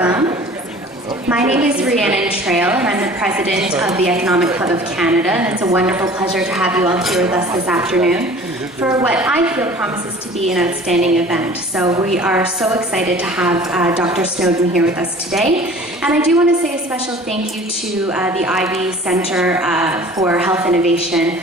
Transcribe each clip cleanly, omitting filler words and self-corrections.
welcome. My name is Rhiannon Trail, and I'm the president of the Economic Club of Canada, and it's a wonderful pleasure to have you all here with us this afternoon for what I feel promises to be an outstanding event. So we are so excited to have Dr. Snowdon here with us today. And I do want to say a special thank you to the Ivey Centre for Health Innovation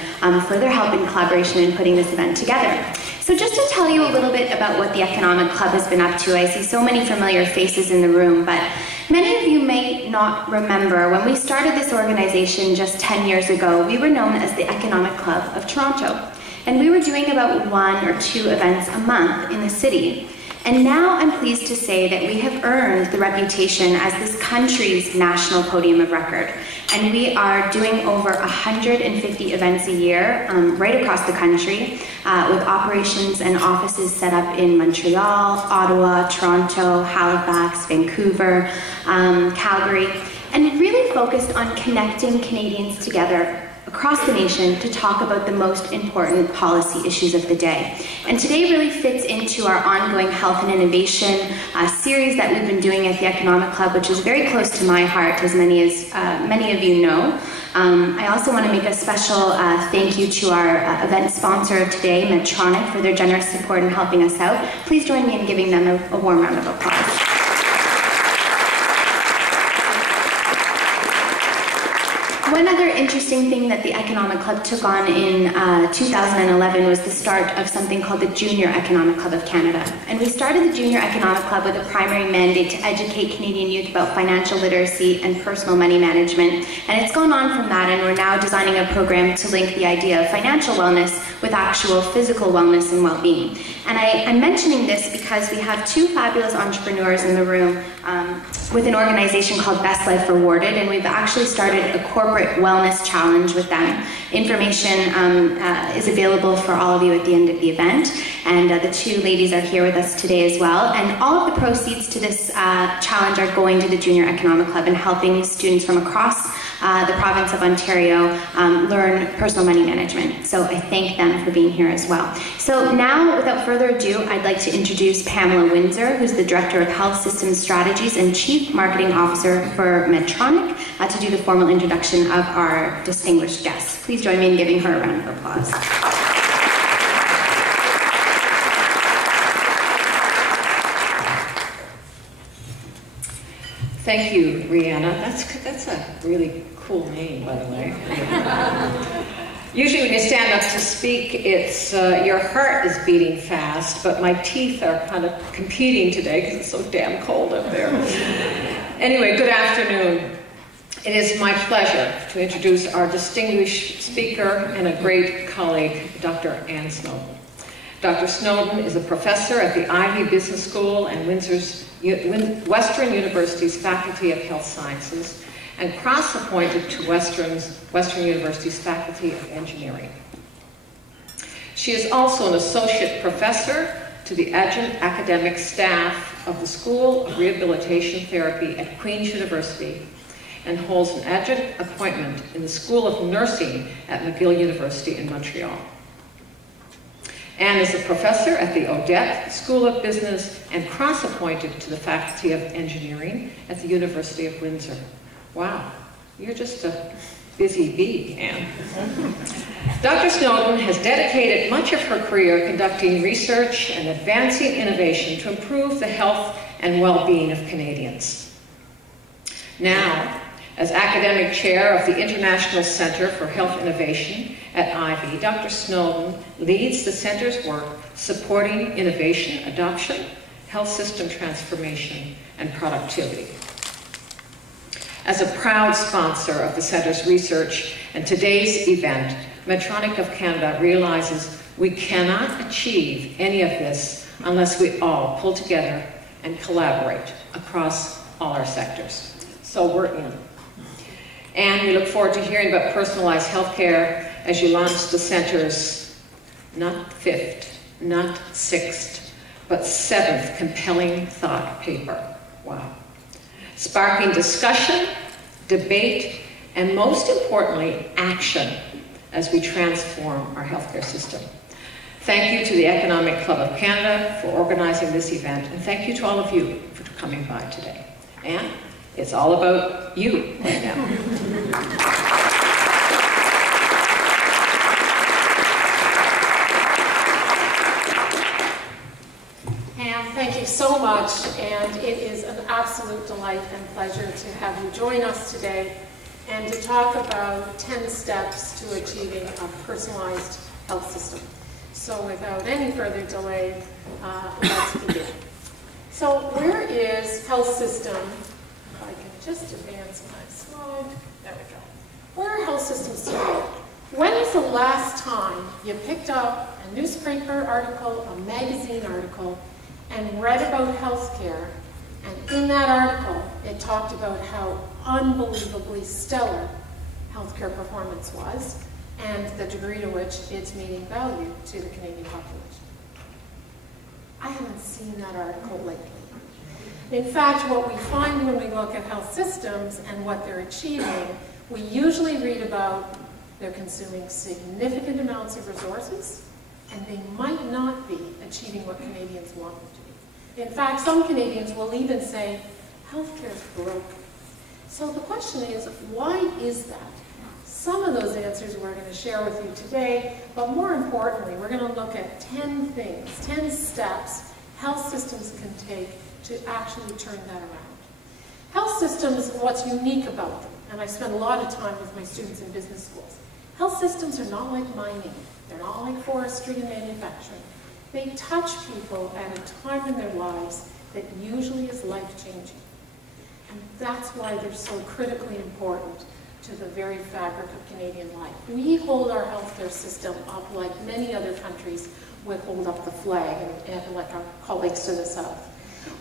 for their help and collaboration in putting this event together. So just to tell you a little bit about what the Economic Club has been up to, I see so many familiar faces in the room, but many of you may not remember when we started this organization just 10 years ago, we were known as the Economic Club of Toronto. And we were doing about 1 or 2 events a month in the city. And now I'm pleased to say that we have earned the reputation as this country's national podium of record. And we are doing over 150 events a year right across the country with operations and offices set up in Montreal, Ottawa, Toronto, Halifax, Vancouver, Calgary, and really focused on connecting Canadians together across the nation to talk about the most important policy issues of the day. And today really fits into our ongoing health and innovation series that we've been doing at the Economic Club, which is very close to my heart, as many of you know. I also want to make a special thank you to our event sponsor of today, Medtronic, for their generous support in helping us out. Please join me in giving them a warm round of applause. One other interesting thing that the Economic Club took on in 2011 was the start of something called the Junior Economic Club of Canada. And we started the Junior Economic Club with a primary mandate to educate Canadian youth about financial literacy and personal money management. And it's gone on from that, and we're now designing a program to link the idea of financial wellness with actual physical wellness and well-being. And I'm mentioning this because we have 2 fabulous entrepreneurs in the room with an organization called Best Life Rewarded, and we've actually started a corporate wellness challenge with them. Information is available for all of you at the end of the event, and the 2 ladies are here with us today as well. And all of the proceeds to this challenge are going to the Junior Economic Club and helping students from across the province of Ontario learn personal money management. So I thank them for being here as well. So now, without further ado, I'd like to introduce Pamela Windsor, who's the Director of Health Systems Strategies and Chief Marketing Officer for Medtronic, to do the formal introduction of our distinguished guests. Please join me in giving her a round of applause. Thank you, Rhiannon. That's a really cool name, by the way. Usually when you stand up to speak, it's your heart is beating fast, but my teeth are kind of competing today because it's so damn cold up there. Anyway, good afternoon. It is my pleasure to introduce our distinguished speaker and a great colleague, Dr. Ann Snowdon. Dr. Snowdon is a professor at the Ivey Business School and Western University's Faculty of Health Sciences, and cross-appointed to Western University's Faculty of Engineering. She is also an associate professor to the adjunct academic staff of the School of Rehabilitation Therapy at Queen's University, and holds an adjunct appointment in the School of Nursing at McGill University in Montreal. Anne is a professor at the Odette School of Business and cross-appointed to the Faculty of Engineering at the University of Windsor. Wow, you're just a busy bee, Anne. Dr. Snowdon has dedicated much of her career conducting research and advancing innovation to improve the health and well-being of Canadians. Now, as academic chair of the International Centre for Health Innovation at Ivey, Dr. Snowdon leads the center's work supporting innovation, adoption, health system transformation, and productivity. As a proud sponsor of the center's research and today's event, Medtronic of Canada realizes we cannot achieve any of this unless we all pull together and collaborate across all our sectors. So we're in. And we look forward to hearing about personalized healthcare as you launch the center's not 5th, not 6th, but 7th compelling thought paper. Wow. Sparking discussion, debate, and most importantly, action as we transform our healthcare system. Thank you to the Economic Club of Canada for organizing this event, and thank you to all of you for coming by today. And it's all about you right now. Thank you so much, and it is an absolute delight and pleasure to have you join us today and to talk about 10 steps to achieving a personalized health system. So without any further delay, let's begin. So where is health system? If I can just advance my slide. There we go. Where are health systems today? When is the last time you picked up a newspaper article, a magazine article, and read about healthcare, and in that article, it talked about how unbelievably stellar healthcare performance was, and the degree to which it's meeting value to the Canadian population? I haven't seen that article lately. In fact, what we find when we look at health systems and what they're achieving, we usually read about they're consuming significant amounts of resources, and they might not be achieving what Canadians want them to be. In fact, some Canadians will even say, healthcare is broken. So the question is, why is that? Some of those answers we're going to share with you today, but more importantly, we're going to look at 10 things, 10 steps health systems can take to actually turn that around. Health systems, what's unique about them, and I spend a lot of time with my students in business schools, health systems are not like mining. They're not like forestry and manufacturing. They touch people at a time in their lives that usually is life-changing. And that's why they're so critically important to the very fabric of Canadian life. We hold our healthcare system up like many other countries would hold up the flag, and like our colleagues to the south.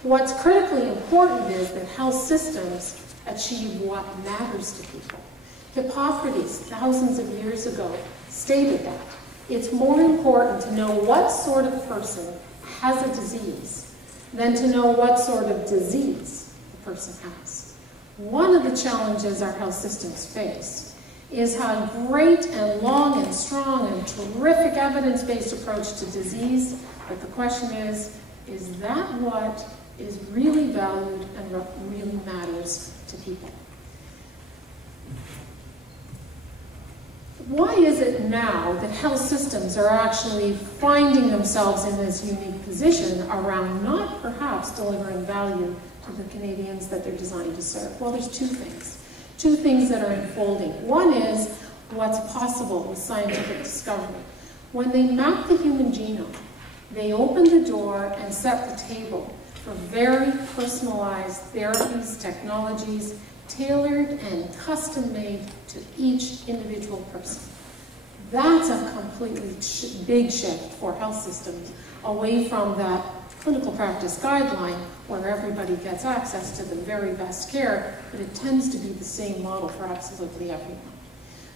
What's critically important is that health systems achieve what matters to people. Hippocrates, thousands of years ago, stated that. It's more important to know what sort of person has a disease than to know what sort of disease the person has. One of the challenges our health systems face is how great and long and strong and terrific evidence-based approach to disease, but the question is that what is really valued and what really matters to people? Why is it now that health systems are actually finding themselves in this unique position around not perhaps delivering value to the Canadians that they're designed to serve? Well, there's two things that are unfolding. One is what's possible with scientific discovery. When they map the human genome, they open the door and set the table for very personalized therapies, technologies, tailored and custom-made to each individual person. That's a completely big shift for health systems, away from that clinical practice guideline where everybody gets access to the very best care, but it tends to be the same model for absolutely everyone.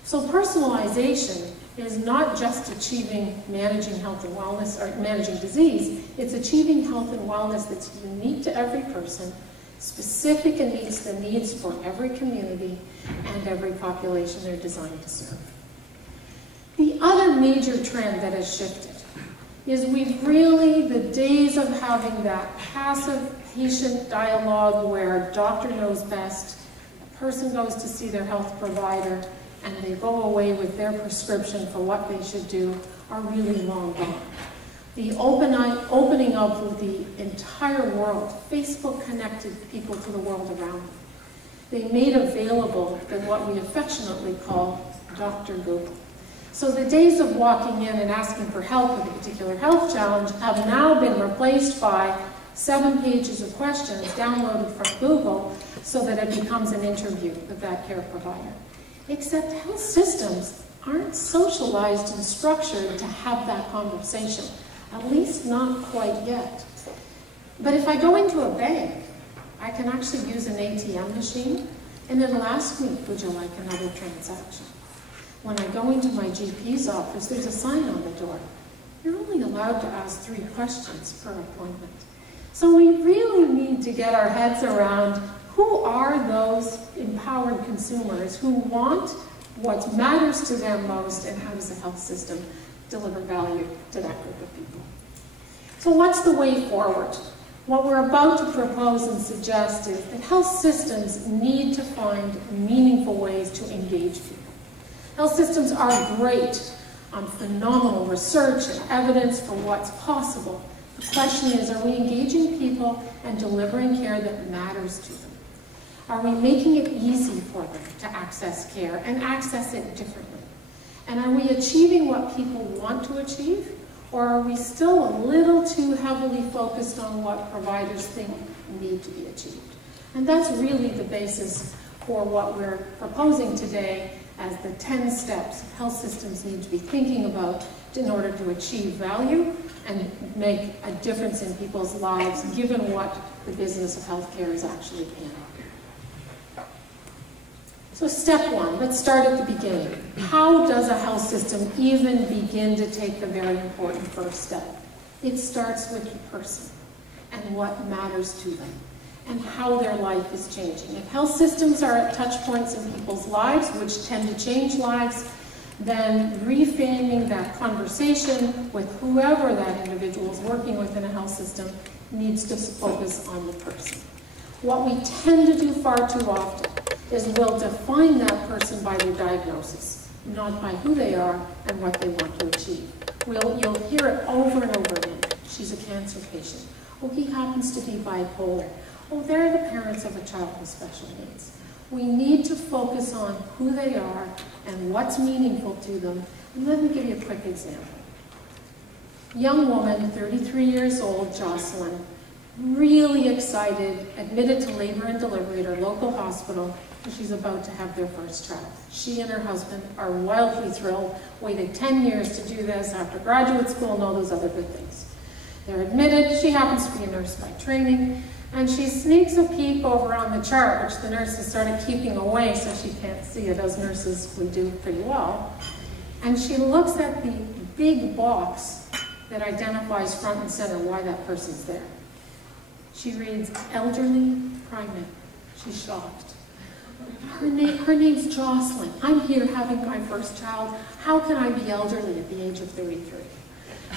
So personalization is not just achieving managing health and wellness or managing disease, it's achieving health and wellness that's unique to every person, specific and meets the needs for every community and every population they're designed to serve. The other major trend that has shifted is the days of having that passive patient dialogue where a doctor knows best, a person goes to see their health provider, and they go away with their prescription for what they should do are really long gone. The opening up of the entire world, Facebook connected people to the world around them. They made available what we affectionately call Dr. Google. So the days of walking in and asking for help with a particular health challenge have now been replaced by 7 pages of questions downloaded from Google so that it becomes an interview with that care provider. Except health systems aren't socialized and structured to have that conversation. At least not quite yet. But if I go into a bank, I can actually use an ATM machine, and it'll ask me, would you like another transaction? When I go into my GP's office, there's a sign on the door. You're only allowed to ask 3 questions per appointment. So we really need to get our heads around who are those empowered consumers who want what matters to them most, and how does the health system deliver value to that group of people. So what's the way forward? What we're about to propose and suggest is that health systems need to find meaningful ways to engage people. Health systems are great on phenomenal research and evidence for what's possible. The question is, are we engaging people and delivering care that matters to them? Are we making it easy for them to access care and access it differently? And are we achieving what people want to achieve? Or are we still a little too heavily focused on what providers think need to be achieved? And that's really the basis for what we're proposing today as the 10 steps health systems need to be thinking about in order to achieve value and make a difference in people's lives, given what the business of healthcare is actually in. So step one, let's start at the beginning. How does a health system even begin to take the very important first step? It starts with the person and what matters to them and how their life is changing. If health systems are at touch points in people's lives, which tend to change lives, then reframing that conversation with whoever that individual is working with in a health system needs to focus on the person. What we tend to do far too often is we'll define that person by their diagnosis, not by who they are and what they want to achieve. You'll hear it over and over again. She's a cancer patient. Oh, he happens to be bipolar. Oh, they're the parents of a child with special needs. We need to focus on who they are and what's meaningful to them. And let me give you a quick example. Young woman, 33 years old, Jocelyn, really excited, admitted to labor and delivery at her local hospital, and she's about to have their first child. She and her husband are wildly thrilled, waited 10 years to do this after graduate school and all those other good things. They're admitted, she happens to be a nurse by training, and she sneaks a peek over on the chart, which the nurses started keeping away so she can't see it, as nurses we do pretty well. And she looks at the big box that identifies front and center why that person's there. She reads, elderly primate. She's shocked. Her name's Jocelyn. I'm here having my first child. How can I be elderly at the age of 33?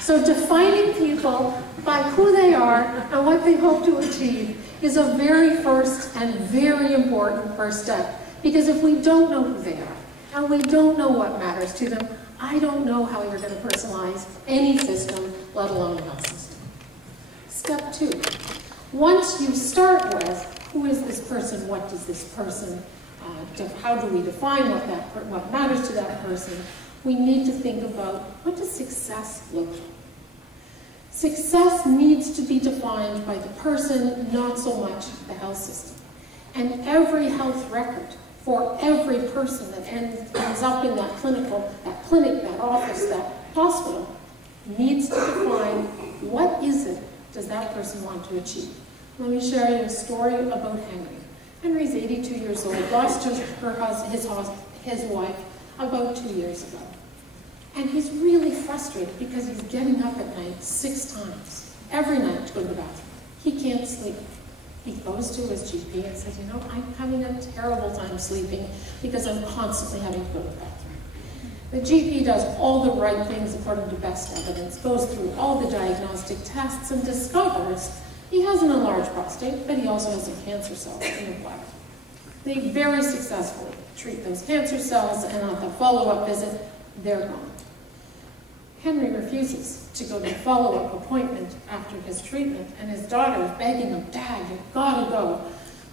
So defining people by who they are and what they hope to achieve is a very first and very important first step. Because if we don't know who they are and we don't know what matters to them, I don't know how you're going to personalize any system, let alone a health system. Step two. Once you start with, who is this person, what does this person, how do we define what matters to that person, we need to think about, what does success look like? Success needs to be defined by the person, not so much the health system. And every health record for every person that ends up in that clinic, that office, that hospital, needs to define what is it does that person want to achieve. Let me share you a story about Henry. Henry's 82 years old, lost his wife about 2 years ago. And he's really frustrated because he's getting up at night 6 times, every night to go to the bathroom. He can't sleep. He goes to his GP and says, you know, I'm having a terrible time sleeping because I'm constantly having to go to the bathroom. The GP does all the right things according to best evidence, goes through all the diagnostic tests and discovers he has an enlarged prostate, but he also has some cancer cells in the bladder. They very successfully treat those cancer cells, and on the follow-up visit, they're gone. Henry refuses to go to the follow-up appointment after his treatment, and his daughter is begging him, Dad, you've got to go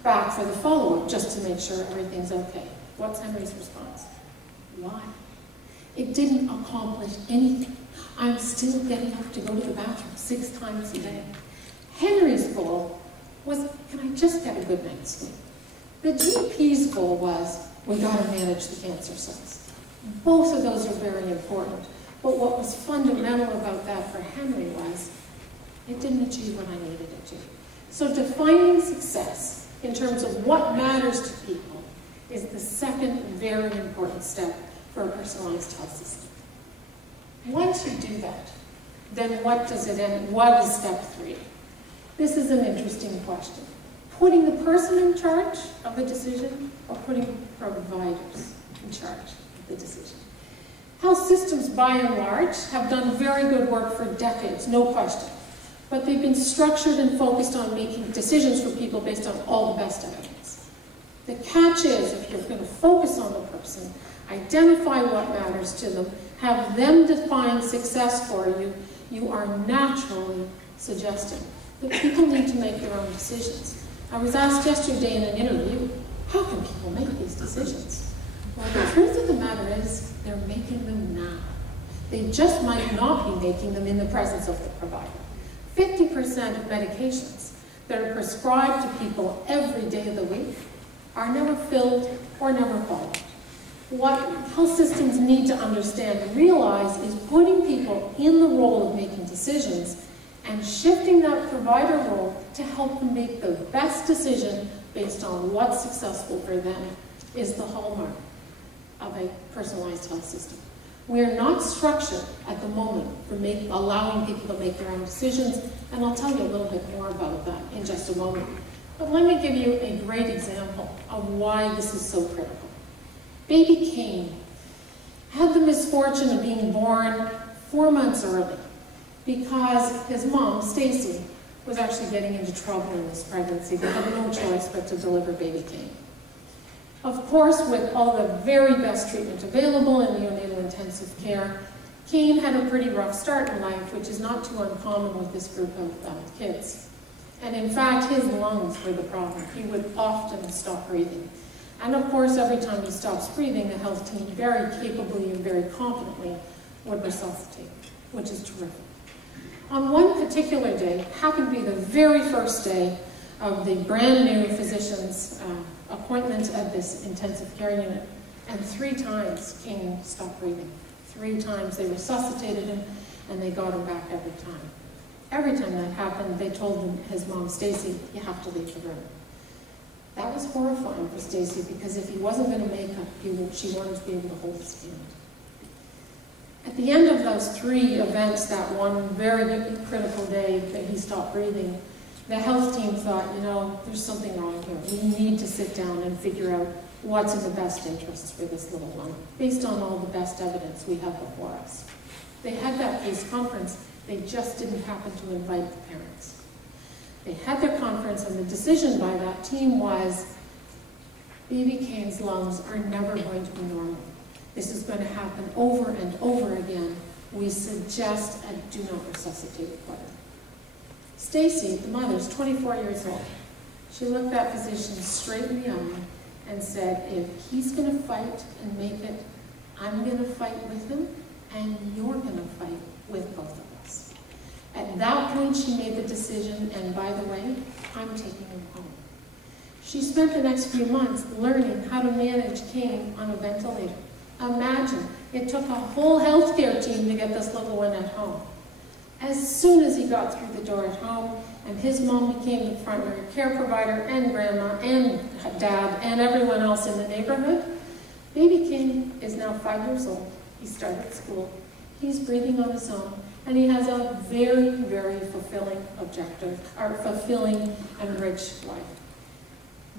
back for the follow-up just to make sure everything's okay. What's Henry's response? Why? It didn't accomplish anything. I'm still getting up to go to the bathroom 6 times a day. Henry's goal was, can I just get a good night's sleep? The GP's goal was, we got to manage the cancer cells. Both of those are very important. But what was fundamental about that for Henry was, it didn't achieve what I needed it to. So defining success in terms of what matters to people is the second very important step for a personalized health system. Once you do that, then what does it end? What is step 3? This is an interesting question. Putting the person in charge of the decision or putting providers in charge of the decision? Health systems, by and large, have done very good work for decades, no question. but they've been structured and focused on making decisions for people based on all the best evidence. The catch is, if you're going to focus on the person, identify what matters to them, have them define success for you, you are naturally suggesting that people need to make their own decisions. I was asked yesterday in an interview, how can people make these decisions? Well, the truth of the matter is, they're making them now. They just might not be making them in the presence of the provider. 50% of medications that are prescribed to people every day of the week are never filled or never followed. What health systems need to understand and realize is putting people in the role of making decisions and shifting that provider role to help them make the best decision based on what's successful for them is the hallmark of a personalized health system. We are not structured at the moment for allowing people to make their own decisions, and I'll tell you a little bit more about that in just a moment. But let me give you a great example of why this is so critical. Baby Kane had the misfortune of being born 4 months early because his mom, Stacy, was actually getting into trouble in this pregnancy. They had no choice but to deliver baby Kane. Of course, with all the very best treatment available in neonatal intensive care, Kane had a pretty rough start in life, which is not too uncommon with this group of kids. And in fact, his lungs were the problem. He would often stop breathing. And of course, every time he stops breathing, the health team very capably and very confidently would resuscitate, which is terrific. On one particular day, happened to be the very first day of the brand new physician's appointment at this intensive care unit, and 3 times Kane stopped breathing. 3 times they resuscitated him, and they got him back every time. Every time that happened, they told him, his mom, Stacy, you have to leave the room. That was horrifying for Stacy because if he wasn't going to make it, she wanted to be able to hold his hand. At the end of those 3 events, that one very critical day that he stopped breathing, the health team thought, you know, there's something wrong here. We need to sit down and figure out what's in the best interests for this little one, based on all the best evidence we have before us. They had that case conference. They just didn't happen to invite the parents. They had their conference, and the decision by that team was, baby Kane's lungs are never going to be normal. This is going to happen over and over again. We suggest and do not resuscitate it for them. Stacy, the mother, is 24 years old. She looked that physician straight in the eye and said, if he's going to fight and make it, I'm going to fight with him, and you're going to fight with both of us. At that point, she made the decision, and by the way, I'm taking him home. She spent the next few months learning how to manage Kane on a ventilator. Imagine, it took a whole healthcare team to get this little one at home. As soon as he got through the door at home, and his mom became the primary care provider, and grandma, and dad, and everyone else in the neighborhood, baby Kane is now 5 years old. He started school. He's breathing on his own, and he has a very, very fulfilling and rich life.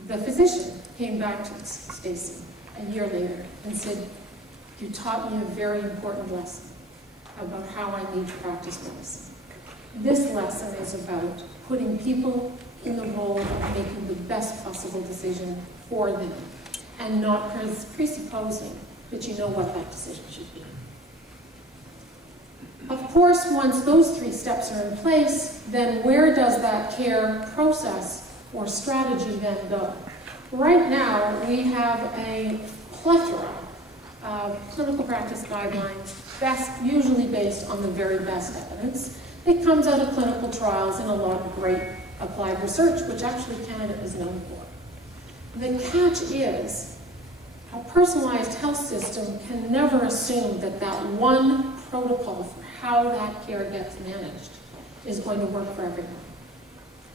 The physician came back to Stacy a year later and said, you taught me a very important lesson about how I need to practice medicine. This lesson is about putting people in the role of making the best possible decision for them, and not presupposing that you know what that decision should be. Of course, once those 3 steps are in place, then where does that care process or strategy then go? Right now, we have a plethora of clinical practice guidelines, usually based on the very best evidence. It comes out of clinical trials and a lot of great applied research, which actually Canada is known for. The catch is, a personalized health system can never assume that that one protocol for how that care gets managed is going to work for everyone.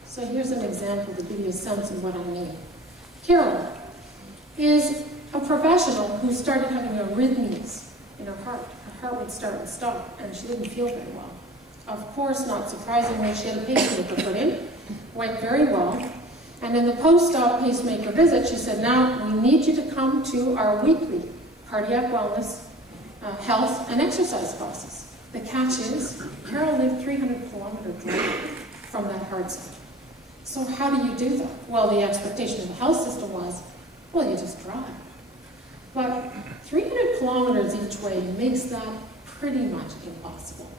So here's an example to give you a sense of what I mean. Carol is a professional who started having arrhythmias in her heart. Her heart would start and stop, and she didn't feel very well. Of course, not surprisingly, she had a pacemaker put in. Went very well. And in the post-op pacemaker visit, she said, now we need you to come to our weekly cardiac wellness, health, and exercise classes. The catch is, Carol lived 300-kilometer drive from that heart center. So how do you do that? Well, the expectation of the health system was, well, you just drive. But 300 kilometers each way makes that pretty much impossible.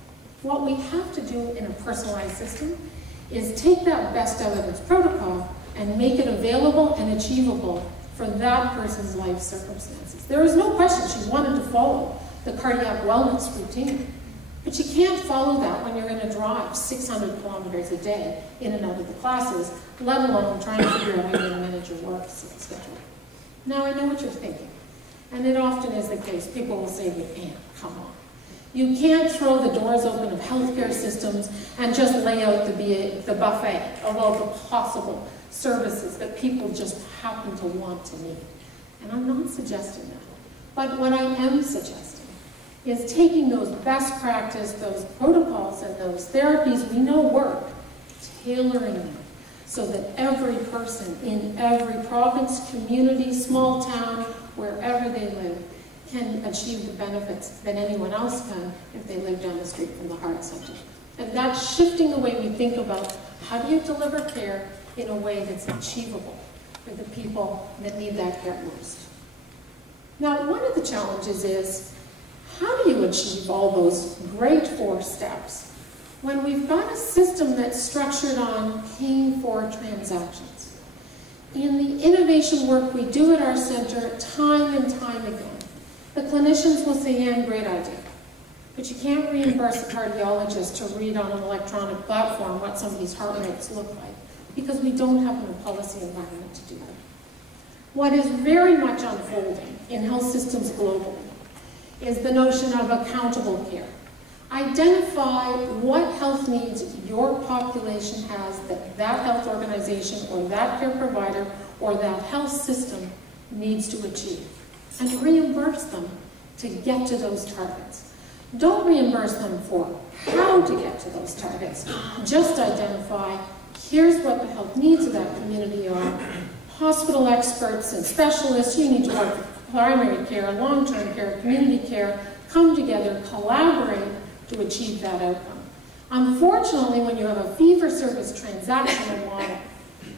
What we have to do in a personalized system is take that best evidence protocol and make it available and achievable for that person's life circumstances. There is no question she wanted to follow the cardiac wellness routine, but you can't follow that when you're going to drive 600 kilometers a day in and out of the classes, let alone trying to figure out how you're going to manage your work schedule. Now, I know what you're thinking, and it often is the case. People will say, "Anne, come on. You can't throw the doors open of healthcare systems and just lay out the buffet of all the possible services that people just happen to want to need." And I'm not suggesting that. But what I am suggesting is taking those best practice, those protocols and those therapies we know work, tailoring them so that every person in every province, community, small town, wherever they live, can achieve the benefits that anyone else can if they live down the street from the heart center. And that's shifting the way we think about how do you deliver care in a way that's achievable for the people that need that care most. Now, one of the challenges is, how do you achieve all those great 4 steps when we've got a system that's structured on paying for transactions? In the innovation work we do at our center, time and time again, the clinicians will say, "Anne, great idea, but you can't reimburse a cardiologist to read on an electronic platform what somebody's heart rates look like, because we don't have a policy environment to do that." What is very much unfolding in health systems globally is the notion of accountable care. Identify what health needs your population has that that health organization or that care provider or that health system needs to achieve, and reimburse them to get to those targets. Don't reimburse them for how to get to those targets. Just identify, here's what the health needs of that community are. Hospital experts and specialists, you need to work with primary care, long-term care, community care, come together, collaborate to achieve that outcome. Unfortunately, when you have a fee-for-service transactional model,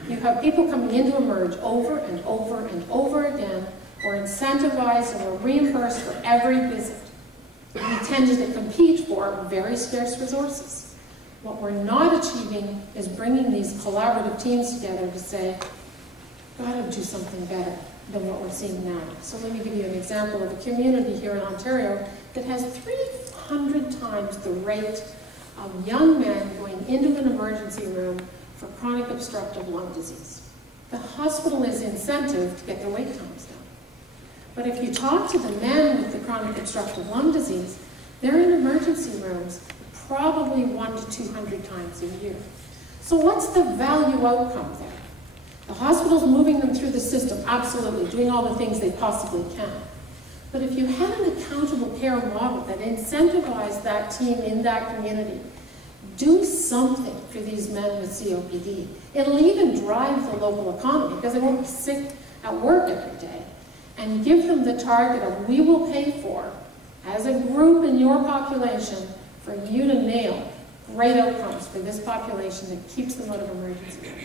you have people coming in to emerge over and over and over again, or incentivized or reimbursed for every visit. We tended to compete for very scarce resources. What we're not achieving is bringing these collaborative teams together to say, gotta do something better than what we're seeing now. So let me give you an example of a community here in Ontario that has 300 times the rate of young men going into an emergency room for chronic obstructive lung disease. The hospital is incentive to get their wait times down. But if you talk to the men with the chronic obstructive lung disease, they're in emergency rooms probably 100 to 200 times a year. So what's the value outcome there? The hospital's moving them through the system, absolutely, doing all the things they possibly can. But if you had an accountable care model that incentivized that team in that community, do something for these men with COPD. It'll even drive the local economy because they won't be sick at work every day. And give them the target of we will pay for, as a group in your population, for you to nail great outcomes for this population that keeps them out of emergency room.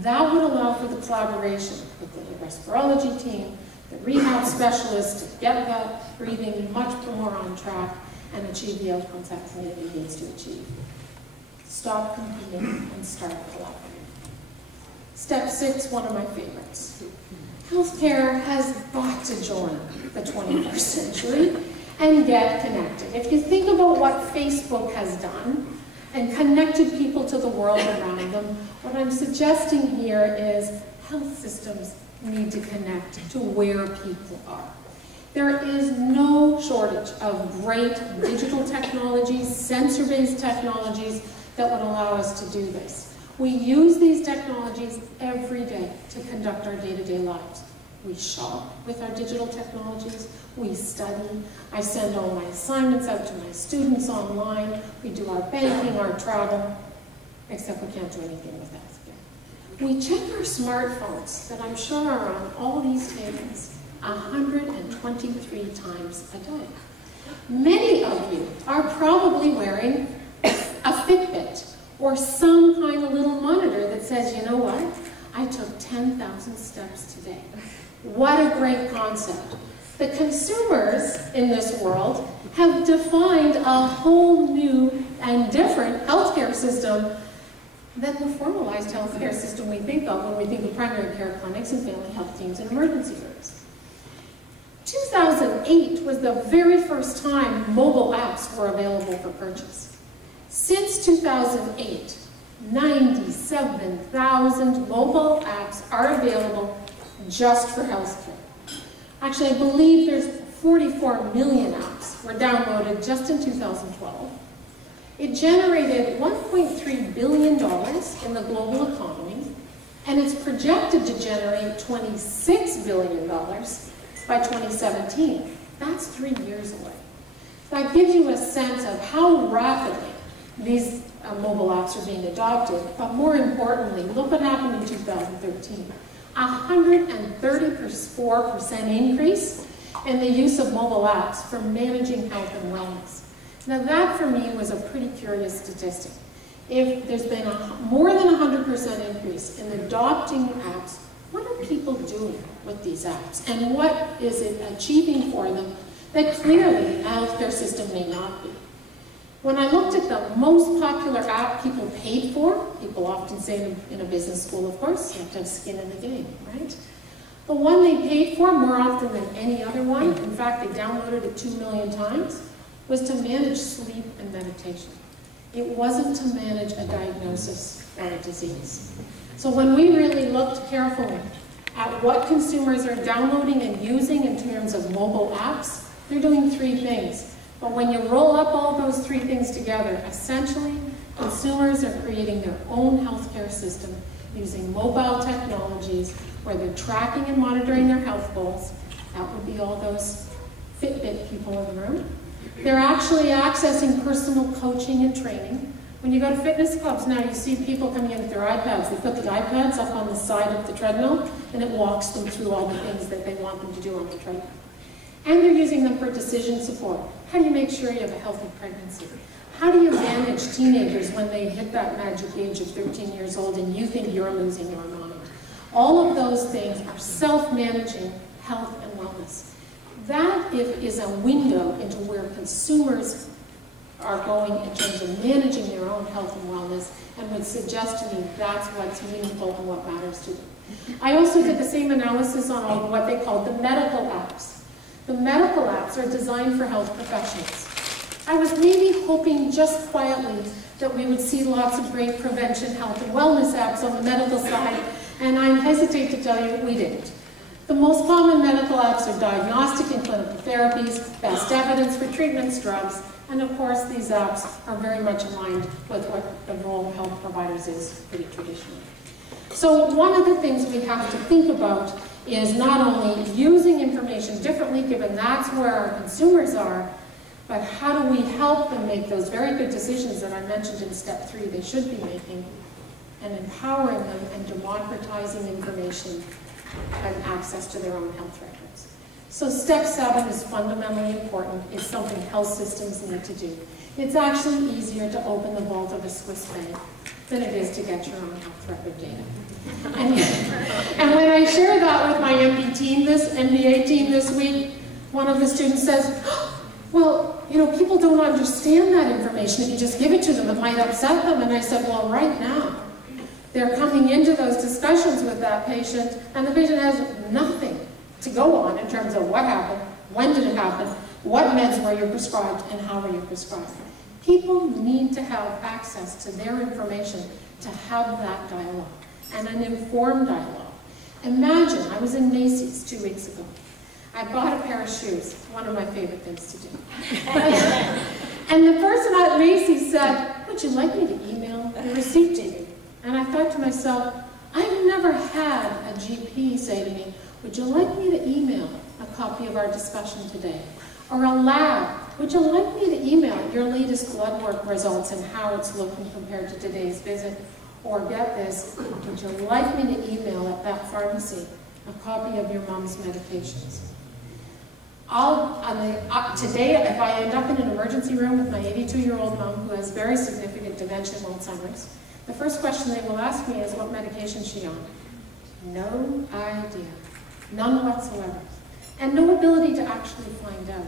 That would allow for the collaboration with the respirology team, the rehab specialists to get that breathing much more on track and achieve the outcomes that community needs to achieve. Stop competing and start collaborating. Step 6, one of my favorites. Healthcare has got to join the 21st century and get connected. If you think about what Facebook has done and connected people to the world around them, what I'm suggesting here is health systems need to connect to where people are. There is no shortage of great digital technologies, sensor-based technologies that would allow us to do this. We use these technologies every day to conduct our day-to-day lives. We shop with our digital technologies, we study, I send all my assignments out to my students online, we do our banking, our travel, except we can't do anything with that. We check our smartphones that I'm sure are on all these tables 123 times a day. Many of you are probably wearing a Fitbit or some kind of little monitor that says, you know what, I took 10,000 steps today. What a great concept. The consumers in this world have defined a whole new and different healthcare system than the formalized healthcare system we think of when we think of primary care clinics and family health teams and emergency rooms. 2008 was the very first time mobile apps were available for purchase. Since 2008, 97,000 mobile apps are available just for healthcare. Actually, I believe there's 44 million apps were downloaded just in 2012. It generated $1.3 billion in the global economy, and it's projected to generate $26 billion by 2017. That's 3 years away. That gives you a sense of how rapidly these mobile apps are being adopted, but more importantly, look what happened in 2013. 134% increase in the use of mobile apps for managing health and wellness. Now that for me was a pretty curious statistic. If there's been more than 100% increase in adopting apps, what are people doing with these apps? And what is it achieving for them that clearly a healthcare system may not be? When I looked at the most popular app people paid for, people often say in a business school, of course, you have to have skin in the game, right? The one they paid for more often than any other one, in fact, they downloaded it 2 million times, was to manage sleep and meditation. It wasn't to manage a diagnosis or a disease. So when we really looked carefully at what consumers are downloading and using in terms of mobile apps, they're doing 3 things. But when you roll up all those 3 things together, essentially, consumers are creating their own healthcare system using mobile technologies where they're tracking and monitoring their health goals. That would be all those Fitbit people in the room. They're actually accessing personal coaching and training. When you go to fitness clubs now, you see people coming in with their iPads. They put the iPads up on the side of the treadmill, and it walks them through all the things that they want them to do on the treadmill. And they're using them for decision support. How do you make sure you have a healthy pregnancy? How do you manage teenagers when they hit that magic age of 13 years old and you think you're losing your mind? All of those things are self-managing health and wellness. That is a window into where consumers are going in terms of managing their own health and wellness, and would suggest to me that's what's meaningful and what matters to them. I also did the same analysis on what they called the medical apps. The medical apps are designed for health professionals. I was maybe hoping just quietly that we would see lots of great prevention, health, and wellness apps on the medical side, and I hesitate to tell you we didn't. The most common medical apps are diagnostic and clinical therapies, best evidence for treatments, drugs, and of course these apps are very much aligned with what the role of health providers is pretty traditionally. So one of the things we have to think about is not only using information differently, given that's where our consumers are, but how do we help them make those very good decisions that I mentioned in step 3 they should be making, and empowering them and democratizing information and access to their own health records. So step 7 is fundamentally important. It's something health systems need to do. It's actually easier to open the vault of a Swiss bank than it is to get your own health record data. And when I share that with my MBA team this week, one of the students says, well, you know, people don't understand that information. If you just give it to them, it might upset them. And I said, well, right now, they're coming into those discussions with that patient, and the patient has nothing to go on in terms of what happened, when did it happen, what meds were you prescribed, and how were you prescribed. People need to have access to their information to have that dialogue, and an informed dialogue. Imagine, I was in Macy's 2 weeks ago. I bought a pair of shoes, one of my favorite things to do. And the person at Macy's said, would you like me to email the receipt to you? And I thought to myself, I've never had a GP say to me, would you like me to email a copy of our discussion today? Or a lab, would you like me to email your latest blood work results and how it's looking compared to today's visit? Or get this, would you like me to email at that pharmacy a copy of your mom's medications? Today, if I end up in an emergency room with my 82-year-old mom who has very significant dementia and Alzheimer's, the first question they will ask me is what medication is she on? No idea. None whatsoever. And no ability to actually find out.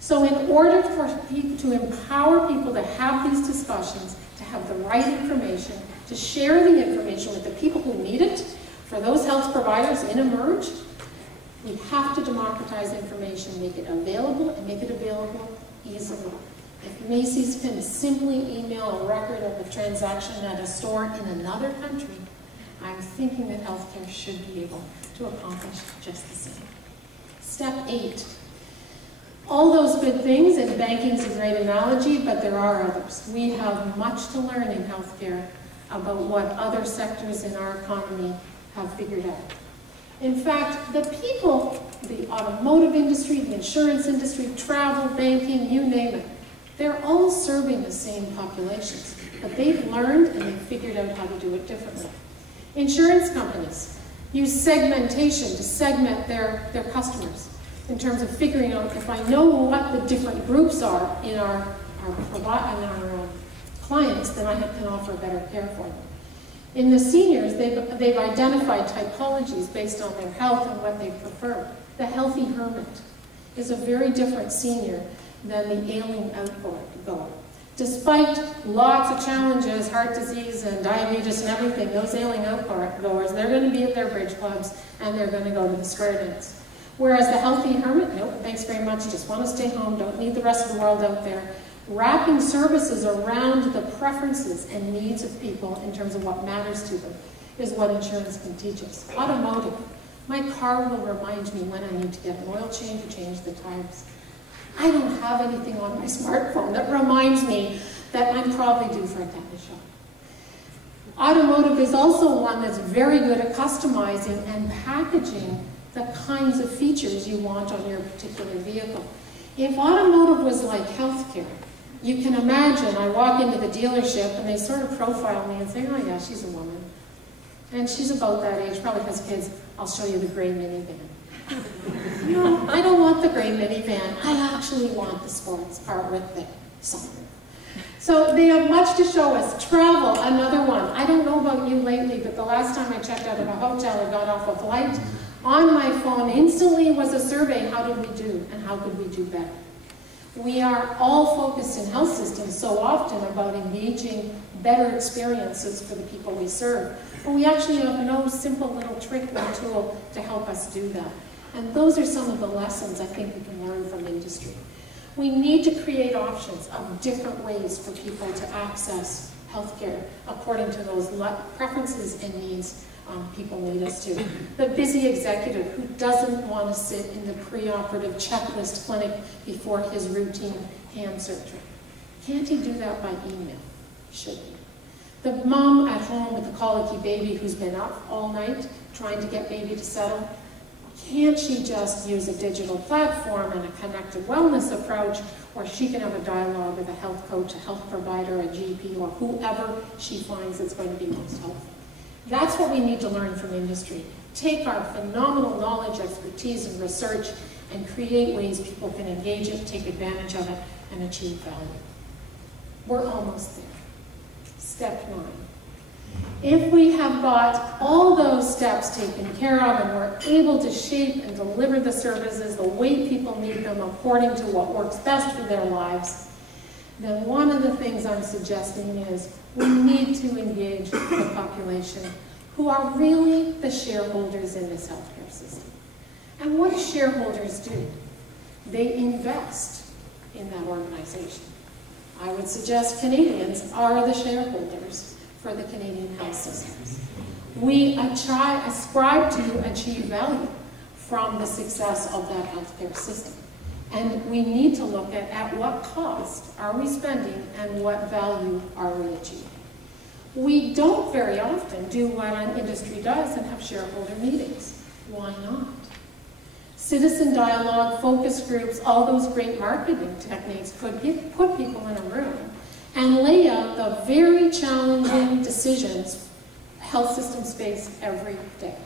So in order for people to empower people to have these discussions, to have the right information, to share the information with the people who need it, for those health providers in Emerge, we have to democratize information, make it available, and make it available easily. If Macy's can simply email a record of a transaction at a store in another country, I'm thinking that healthcare should be able to accomplish just the same. Step 8. All those good things, and banking is a great analogy, but there are others. We have much to learn in healthcare about what other sectors in our economy have figured out. In fact, the people, the automotive industry, the insurance industry, travel, banking, you name it, they're all serving the same populations, but they've learned and they've figured out how to do it differently. Insurance companies use segmentation to segment their customers in terms of figuring out if I know what the different groups are in our clients, then I can offer better care for them. In the seniors, they've identified typologies based on their health and what they prefer. The healthy hermit is a very different senior than the ailing outgoer. Despite lots of challenges, heart disease and diabetes and everything, those ailing outgoers, they're going to be at their bridge clubs and they're going to go to the square dance. Whereas the healthy hermit, nope, thanks very much, just want to stay home, don't need the rest of the world out there. Wrapping services around the preferences and needs of people in terms of what matters to them is what insurance can teach us. Automotive. My car will remind me when I need to get an oil change or change the tires. I don't have anything on my smartphone that reminds me that I'm probably due for a tetanus shot. Automotive is also one that's very good at customizing and packaging the kinds of features you want on your particular vehicle. If automotive was like healthcare, you can imagine I walk into the dealership and they sort of profile me and say, oh yeah, she's a woman. And she's about that age, probably has kids. I'll show you the gray minivan. No, I don't want the gray minivan. I actually want the sports car with the sunroof. So they have much to show us. Travel, another one. I don't know about you lately, but the last time I checked out of a hotel or got off a flight, on my phone instantly was a survey, how did we do and how could we do better? We are all focused in health systems so often about engaging better experiences for the people we serve, but we actually have no simple little trick or tool to help us do that. And those are some of the lessons I think we can learn from industry. We need to create options of different ways for people to access healthcare according to those preferences and needs people need us to. The busy executive who doesn't want to sit in the preoperative checklist clinic before his routine hand surgery. Can't he do that by email? Should he? The mom at home with the colicky baby who's been up all night trying to get baby to settle, can't she just use a digital platform and a connected wellness approach where she can have a dialogue with a health coach, a health provider, a GP, or whoever she finds that's going to be most helpful? That's what we need to learn from industry. Take our phenomenal knowledge, expertise, and research and create ways people can engage it, take advantage of it, and achieve value. We're almost there. Step 9. If we have got all those steps taken care of and we're able to shape and deliver the services the way people need them according to what works best for their lives, then one of the things I'm suggesting is we need to engage the population who are really the shareholders in this healthcare system. And what do shareholders do? They invest in that organization. I would suggest Canadians are the shareholders for the Canadian health systems. We ascribe to achieve value from the success of that healthcare system. And we need to look at what cost are we spending and what value are we achieving. We don't very often do what an industry does and have shareholder meetings. Why not? Citizen dialogue, focus groups, all those great marketing techniques could put people in a room and lay out the very challenging decisions health systems face every day.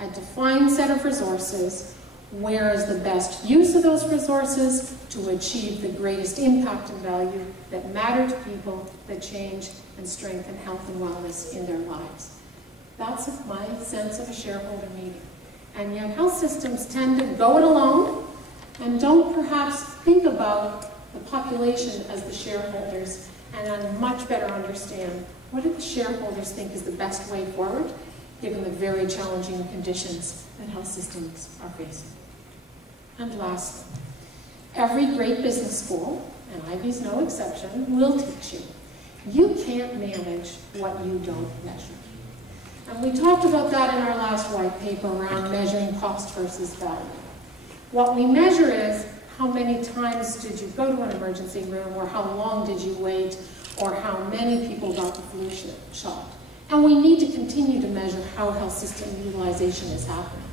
A defined set of resources, Where is the best use of those resources to achieve the greatest impact and value that matter to people, that change and strengthen health and wellness in their lives? That's my sense of a shareholder meeting. And yet health systems tend to go it alone and don't perhaps think about the population as the shareholders and much better understand what do the shareholders think is the best way forward given the very challenging conditions that health systems are facing. And lastly, every great business school, and Ivey's no exception, will teach you, you can't manage what you don't measure. And we talked about that in our last white paper around measuring cost versus value. What we measure is how many times did you go to an emergency room, or how long did you wait, or how many people got the flu shot. And we need to continue to measure how health system utilization is happening.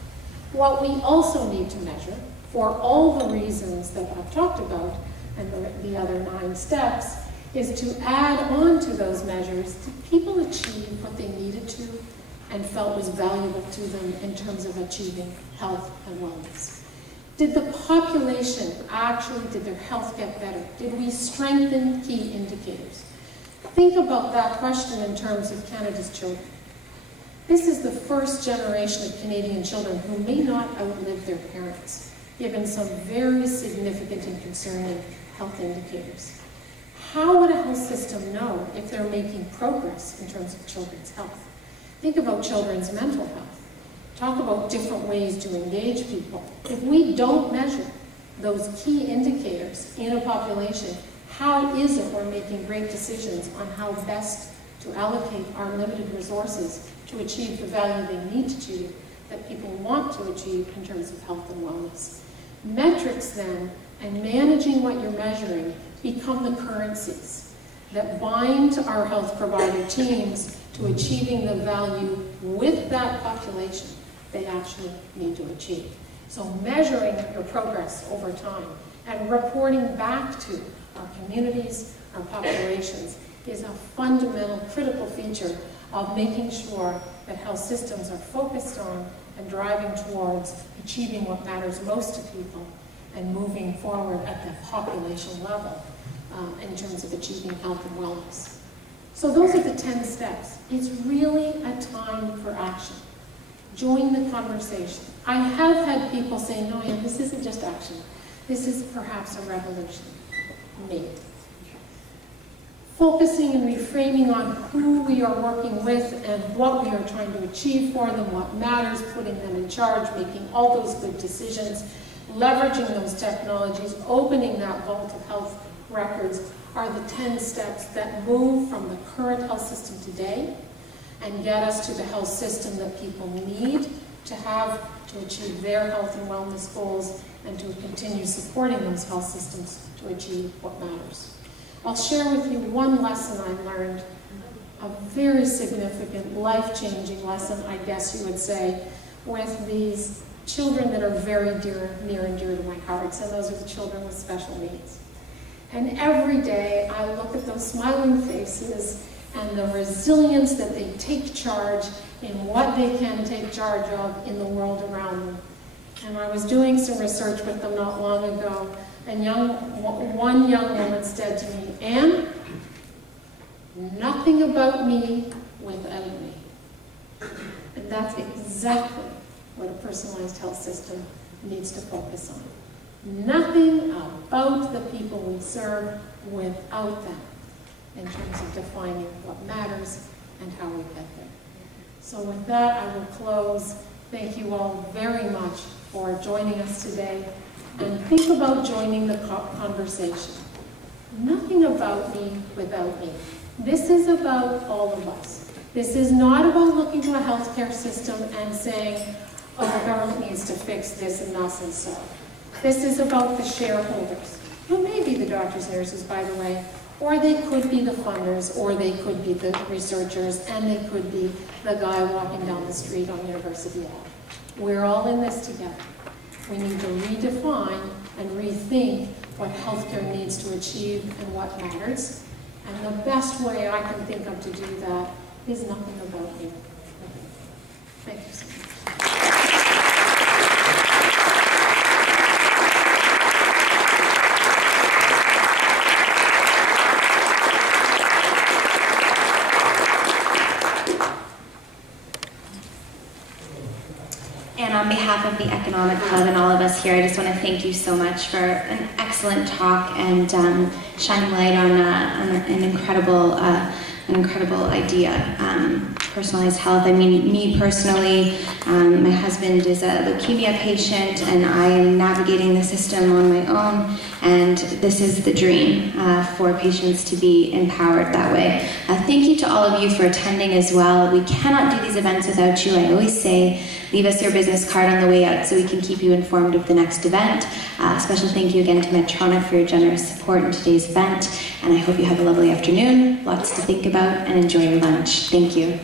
What we also need to measure, for all the reasons that I've talked about, and the other 9 steps, is to add on to those measures, did people achieve what they needed to and felt was valuable to them in terms of achieving health and wellness? Did the population actually, did their health get better? Did we strengthen key indicators? Think about that question in terms of Canada's children. This is the first generation of Canadian children who may not outlive their parents, given some very significant and concerning health indicators. How would a health system know if they're making progress in terms of children's health? Think about children's mental health. Talk about different ways to engage people. If we don't measure those key indicators in a population, how is it we're making great decisions on how best to allocate our limited resources to achieve the value they need to achieve, that people want to achieve in terms of health and wellness? Metrics then, and managing what you're measuring, become the currencies that bind our health provider teams to achieving the value with that population they actually need to achieve. So measuring your progress over time and reporting back to our communities, our populations, is a fundamental, critical feature of making sure that health systems are focused on and driving towards achieving what matters most to people and moving forward at the population level in terms of achieving health and wellness. So those are the 10 steps. It's really a time for action. Join the conversation. I have had people say, no, yeah, this isn't just action. This is perhaps a revolution. Maybe. Focusing and reframing on who we are working with and what we are trying to achieve for them, what matters, putting them in charge, making all those good decisions, leveraging those technologies, opening that vault of health records are the 10 steps that move from the current health system today and get us to the health system that people need to have to achieve their health and wellness goals and to continue supporting those health systems to achieve what matters. I'll share with you one lesson I learned, a very significant, life-changing lesson, I guess you would say, with these children that are very near and dear to my heart, and those are the children with special needs. And every day I look at those smiling faces and the resilience that they take charge in what they can take charge of in the world around them. And I was doing some research with them not long ago, and one young woman said to me, "Anne, nothing about me without me." And that's exactly what a personalized health system needs to focus on. Nothing about the people we serve without them in terms of defining what matters and how we get there. So with that, I will close. Thank you all very much for joining us today. And think about joining the conversation. Nothing about me without me. This is about all of us. This is not about looking to a healthcare system and saying, oh, the government needs to fix this and thus and so. This is about the shareholders, who may be the doctors, nurses, by the way, or they could be the funders, or they could be the researchers, and they could be the guy walking down the street on University Ave. We're all in this together. We need to redefine and rethink what healthcare needs to achieve and what matters. And the best way I can think of to do that is nothing about you. Thank you so much. of the Economic Club and all of us here, I just want to thank you so much for an excellent talk and shining light on an incredible idea, personalized health. I mean, me personally, my husband is a leukemia patient, and I am navigating the system on my own, and this is the dream for patients to be empowered that way. Thank you to all of you for attending as well. We cannot do these events without you. I always say, leave us your business card on the way out so we can keep you informed of the next event. Special thank you again to Medtronic for your generous support in today's event, and I hope you have a lovely afternoon, lots to think about, and enjoy your lunch. Thank you.